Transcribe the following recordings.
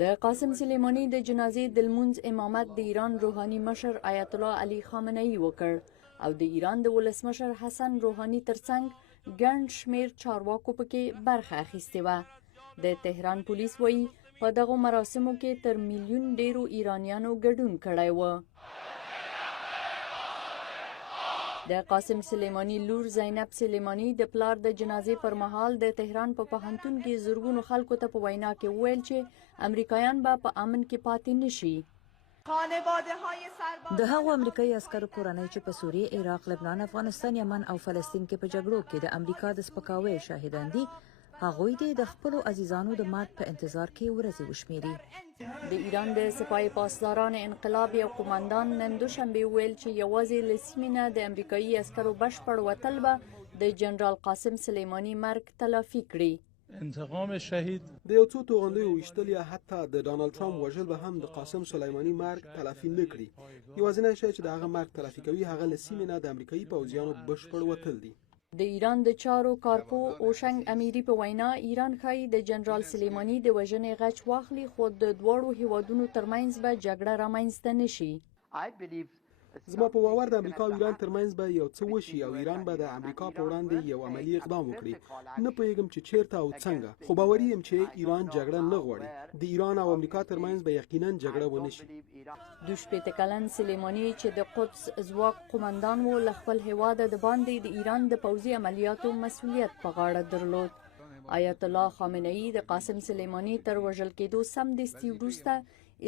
د قاسم سلیمانی د جنازې د لمونځ امامت د ایران روحاني مشر آیت الله علي خامنه‌ای وکړ او د ایران د ولسمشر حسن روحاني ترڅنګ ګڼ شمېر چارواکو پکې برخه اخیستې وه. د تهران پولیس وایي په دغو مراسمو کې تر میلیون ډیرو ایرانیانو ګډون کړی و. د قاسم سلیمانی لور زینب سلیمانی د پلار د جنازې پر مهال د تهران په پوهنتون کې زرګونو خلکو ته په وینا کې وویل چې امریکایان به په امن کې پاتې نشي. د هغو امریکایي عسکرو کورنۍ چې په سوریه، عراق، لبنان، افغانستان، یمن او فلسطین کې په جګړو کې د امریکا د سپکاوي شاهدان دي، هغوی د خپلو عزیزانو د مرګ په انتظار کې ورځې وشمیري. د ایران د سپاه پاسداران انقلاب یو قوماندان نن دوشنبه ویل چې یوازې له سیمې نه د امریکایي عسکرو بشپړ وتل به د جنرال قاسم سلیمانی مرګ تلافي کړي. انتقام شهید د یو څو توغندیو ویشتل یا حتی د ډانلډ ټرمپ وژل به هم د قاسم سلیمانی مرګ تلافي نه کړي. یوازینی شی چې د هغه مرګ تلافي کوي هغه له سیمې نه د امریکایي پوځیانو بشپړ وتل دي. د ایران د چارو کارپو اوشنګ امیری په وینا ایران ښایي د جنرال سلیمانی د وژنې غچ واخلي، خو د دواړو هیوادونو ترمنځ به جګړه رامنځته نشي. زما په باور د امریکا او ایران ترمنځ به یو څه وشي او ایران به د امریکا په وړاندې یو عملی اقدام وکړي. نه پوهیږم چې چیرته او څنګه، خو باوري یم چې ایران جګړه نه غواړي. د ایران او امریکا ترمنځ به یقینا جګړه ونشي. 22 کلن سلیمانی چې د قدس ځواک قومندان و له خپل هیواده د باندې د ایران د پوځي عملیاتو مسؤلیت په غاړه درلود. آیت الله خامنه‌ای د قاسم سلیمانی تر وژل کېدو سمدستي وروسته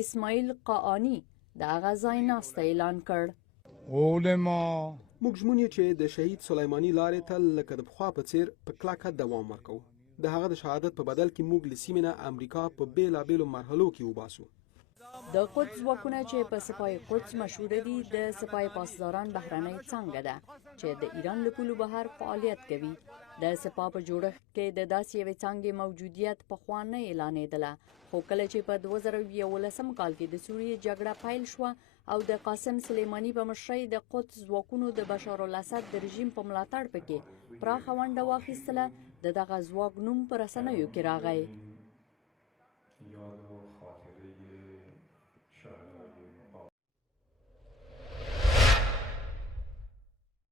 اسماعیل قاآني د هغه ځای ناسته اعلان کړ. موږ ژمن یو چې د شهید سلیمانی لارې ته لکه د پخوا په څیر په کلکه دوام ورکوو. د هغه د شهادت په بدل کې موږ له سیمې نه امریکا په بیلابیلو مرحلو کې وباسو. د قدس ځواکونه چې په سپاه قدس مشهور دي د سپاه پاسداران بهرنۍ څانګه ده چې د ایران له پولو بهر فعالیت کوي. د سپاه په جوړښت کې د داسې یوې څانګې موجودیت پخوا نه اعلانېدله، خو کله چې په 2011 کال کې د سوریې جګړه پیل شوه او د قاسم سلیمانی په مشرۍ د قدس ځواکونو د بشار الاسد د رژیم په ملاتړ پکې پراخه ونډه واخیستله، د دغه ځواک نوم په رسنیو کې راغی.